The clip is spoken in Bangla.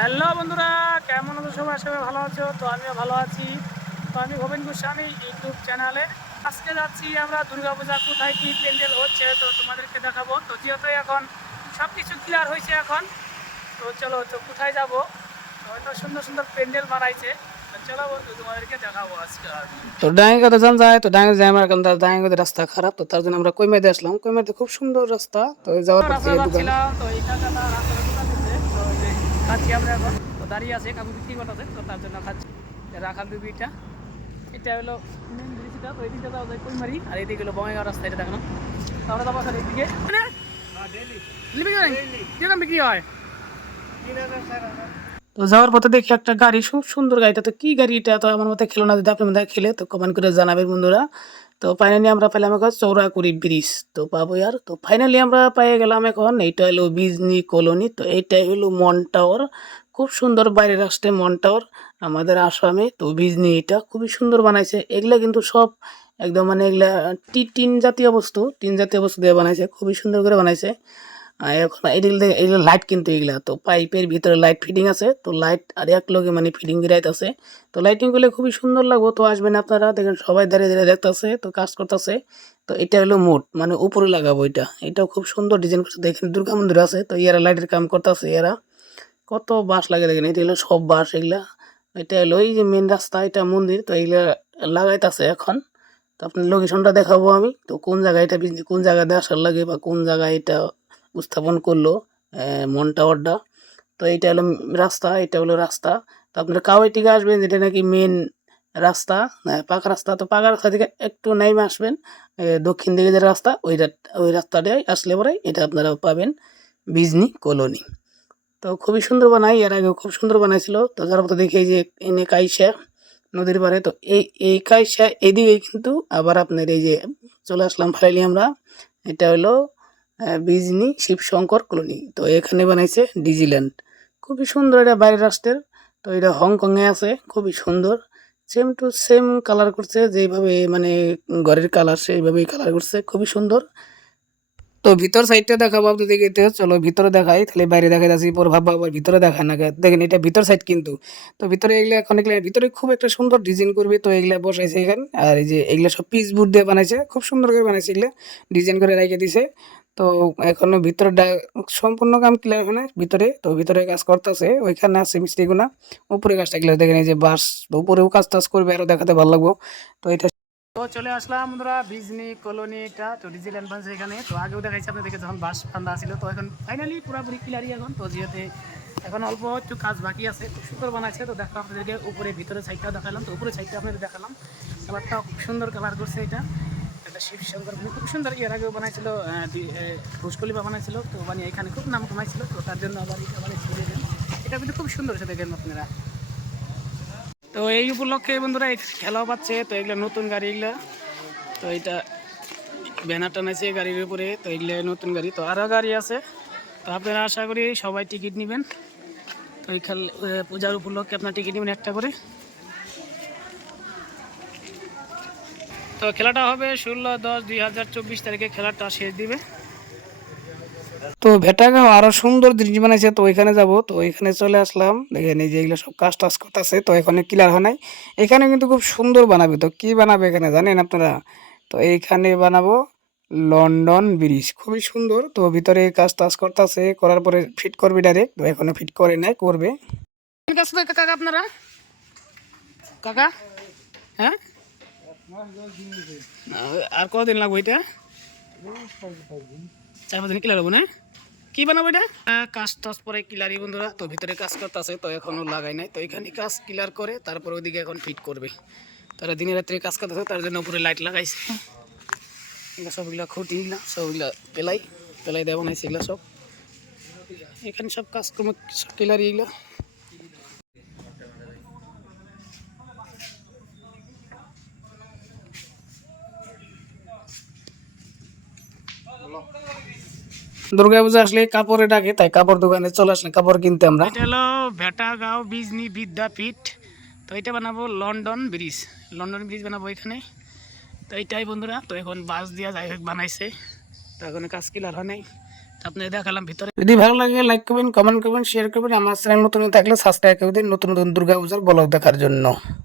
হ্যালো বন্ধুরা, কেমন আছো সবাই? সবাই ভালো আছো? তো আমিও ভালো আছি। তো আমি ভবেন গোস্বামী ইউটিউব চ্যানেলে আজকে যাচ্ছি আমরা দুর্গাপূজা কোথায় কি প্যান্ডেল হচ্ছে তো তোমাদেরকে দেখাবো। তো যেহেতু এখন সব কিছু ক্লিয়ার হয়েছে এখন, তো চলো তো কোথায় যাব। তো হয়তো সুন্দর সুন্দর প্যান্ডেল বানাইছে, তো চলো বন্ধু তোমাদেরকে দেখাবো আজকে। তো ডাঙ্গাতে যান যায়, তো ডাঙ্গা যায় আমার এখন ডাঙ্গাতে রাস্তা খারাপ, তো তার জন্য আমরা কইমাতে আসলাম। কইমাতে খুব সুন্দর রাস্তা, তো যাওয়ার পর থেকে দোকান তো এই কাকাটা রাস্তাটা দোকান দিচ্ছে, তো এই যে খাচ্ছি আমরা এখন। তো দাঁড়িয়ে আছে, কাকু বিক্রি করতেছে, তো তার জন্য খাচ্ছি। রাখাল বিবিটা এটা হলো মেন ব্রিজটা, তো এই দিকটা যাওয়া যায় কইমারি, আর এইদিকে হলো বঙ্গাইগাঁও রাস্তা, এটা দেখানো। তো আমরা যাবো এখন এইদিকে বিক্রি হয়। তো যাওয়ার পথে দেখি একটা গাড়ি, খুব সুন্দর গাড়িটা। তো কি গাড়ি এটা? তো আমার মতে খেলো না, যদি আপনি মধ্যে খেলে তো কমেন্ট করে জানাবেন বন্ধুরা। তো ফাইনালি আমরা পেলাম এখন চৌরাকুড়ি ব্রিজ, তো পাবো আর। তো ফাইনালি আমরা পেয়ে গেলাম এখন, এইটা হলো বিজনি কলোনি। তো এইটাই হলো মন টাওয়ার, খুব সুন্দর বাইরের আসতে মন টাওয়ার আমাদের আসামে। তো বিজনি এটা খুবই সুন্দর বানাইছে। এগুলা কিন্তু সব একদম মানে এগুলা টিন জাতীয় বস্তু দিয়ে বানাইছে, খুবই সুন্দর করে বানাইছে। আর এখন এগুলো লাইট, কিন্তু এগুলা তো পাইপের ভিতরে লাইট ফিটিং আছে, তো লাইট আর এক লগে মানে ফিটিং গিরাইত আছে। তো লাইটিং করলে খুবই সুন্দর লাগবো। তো আসবেন আপনারা, দেখেন সবাই দাঁড়িয়ে দাঁড়িয়ে দেখতেছে, তো কাজ করতেছে। তো এটা হলো মোট মানে উপরে লাগাবো এটা, এটাও খুব সুন্দর ডিজাইন করছে। দেখেন দুর্গা মন্দির আছে, তো ইয়ারা লাইটের কাম করতেছে। এরা কত বাঁশ লাগে দেখেন, এটা হলো সব বাঁশ এগুলা। এটা হলো এই যে মেন রাস্তা, এটা মন্দির, তো এগুলা লাগাইতেছে এখন। তো আপনার লোকেশনটা দেখাবো আমি, তো কোন জায়গায় এটা কোন জায়গায় আসার লাগে বা কোন জায়গায় এটা উপস্থাপন করলো মন টাওয়ারটা। তো এইটা হলো রাস্তা, এটা হলো রাস্তা। তো আপনারা কাওয়াই থেকে আসবেন, যেটা নাকি মেন রাস্তা, পাকা রাস্তা। তো পাকা রাস্তা থেকে একটু নাইমে আসবেন, দক্ষিণ দিকে যে রাস্তা, ওই রাস্তাটাই আসলে পরে এটা আপনারা পাবেন বিজনি কলোনি। তো খুবই সুন্দর বানাই, এর আগেও খুব সুন্দর বানাইছিল। তো যার মতো দেখি এই যে এনে কাইসা নদীর পাড়ে, তো এই কাইসা এইদিকে কিন্তু আবার আপনার এই যে চলে আসলাম ফাইনালি আমরা। এটা হলো বিজনি শিবশঙ্কর কলোনি। তো এখানে বানাইছে ডিজিল্যান্ড, খুবই সুন্দর। এটা বাইরের রাষ্ট্রের, তো এটা হংকংয়ে আছে, খুবই সুন্দর। সেম টু সেম কালার করছে, যেইভাবে মানে ঘরের কালার সেইভাবেই কালার করছে, খুবই সুন্দর। তো ভিতর সাইডটা দেখাবো আপনাদেরকে, তো চলো ভিতরে দেখাই, তাহলে বাইরে দেখা যাচ্ছে পর ভাববা আবার ভিতরে দেখায় না কেন। দেখেন এটা ভিতর সাইড কিন্তু। তো ভিতরে এগুলো এখন এগুলো ভিতরে খুব একটা সুন্দর ডিজাইন করবে, তো এগুলা বসাইছে এখানে। আর এই যে এগুলো সব পিস বোর্ড দিয়ে বানাইছে, খুব সুন্দর করে বানাইছে, এগুলো ডিজাইন করে রেখে দিছে। তো এখনো ভিতরে সম্পূর্ণ কাম ক্লিয়ার হয় না ভিতরে, তো ভিতরে কাজ করতেছে, ওইখানে আছে মিস্ত্রিগুনা। উপরে কাজটা ক্লিয়ার, দেখেন এই যে বাস, উপরেও কাজ টাজ করবে, আরো দেখাতে ভালো লাগবো। তো এটা তো চলে আসলাম আমরা বিজনি কলোনি, এটা তো ডিজিটাল বাস এখানে। তো আগেও দেখাইছি আপনাদেরকে যখন বাস বান্ধা ছিল, তো এখন ফাইনালি পুরোপুরি ক্লিয়ারি এখন। তো যেহেতু এখন অল্প একটু কাজ বাকি আছে, খুব সুন্দর বানাচ্ছে। তো দেখো আপনাদেরকে উপরে ভিতরে সাইডটাও দেখালাম, তো উপরে সাইডটা আপনাদের দেখালাম। কালারটাও খুব সুন্দর কালার করছে এটা। এটা শিবশঙ্কর খুব সুন্দর, এর আগেও বানাইছিল ঘুষকলিপা বানাইছিল, তো বানিয়ে এখানে খুব নাম কমাইছিল, তো তার জন্য আবার এটা বানিয়েছিল। এটা কিন্তু খুব সুন্দর হচ্ছে, দেখেন আপনারা। তো এই উপলক্ষে বন্ধুরা এই খেলাও পাচ্ছে, তো এগুলো নতুন গাড়ি এগুলা। তো এটা ব্যানার টানাইছে গাড়ির উপরে, তো এগুলো নতুন গাড়ি। তো আরও গাড়ি আছে, তো আপনারা আশা করি সবাই টিকিট নেবেন। তো এই পূজার উপলক্ষে আপনার টিকিট নেবেন একটা করে। তো খেলাটা হবে 16/10/2024 তারিখে খেলাটা শেষ দিবে। তো ভেটাগাঁও আরো সুন্দর জিনিস বানাইছে, তো ওইখানে যাব। তো ওইখানে চলে আসলাম, দেখেন এই যে এগুলো সব কাজ টাজ করতেছে, তো এখানে ক্লিয়ার হয় নাই। এখানে কিন্তু খুব সুন্দর বানাবে। তো কি বানাবে এখানে জানেন আপনারা? তো এইখানে বানাবো লন্ডন ব্রিজ, খুবই সুন্দর। তো ভিতরে কাজ টাজ করতেছে, করার পরে ফিট করবে ডাইরেক্ট। তো এখনো ফিট করে নাই, করবে। কাকা আপনারা কাকা, হ্যাঁ আর কতদিন লাগবে এটা? 4-5 দিন ক্লিয়ার হবো না? কি বানাবো এটা? কাজ টাজ পরে ক্লিয়ারই বন্ধুরা। তো ভিতরে কাজ করতেছে, তো এখনো লাগাই নাই। তো এখানে কাজ ক্লিয়ার করে তারপর ওইদিকে এখন ফিট করবে। তারা দিনে রাত্রে কাজ করতেছে, তার জন্য উপরে লাইট লাগাইছে। এগুলো সবগুলো খুঁটি, সবগুলো পেলাই পেলাই দেওয়া বানাইছে এগুলো সব। এখানে সব কাজকর্ম সব ক্লিয়ারই এগুলো। দুর্গাপূজা আসলে কাপড়ে ডাকে, তাই কাপড় দোকানে চলে আসলে কাপড় কিনতে আমরা। এটা হলো ভেটাগাঁও বিজনি বিদ্যাপীঠ। তো এটা বানাবো লন্ডন ব্রিজ, লন্ডন ব্রিজ বানাবো এখানে। তো এইটাই বন্ধুরা। তো এখন বাস দিয়া যাই হোক বানাইছে, তো এখন কাজ ক্লিয়ার হয় নাই। আপনাদের দেখালাম ভিতরে। যদি ভালো লাগে লাইক করবেন, কমেন্ট করবেন, শেয়ার করবেন। আমার চ্যানেল নতুন থাকলে সাবস্ক্রাইব করে দিন নতুন নতুন দুর্গা পূজার ব্লগ দেখার জন্য।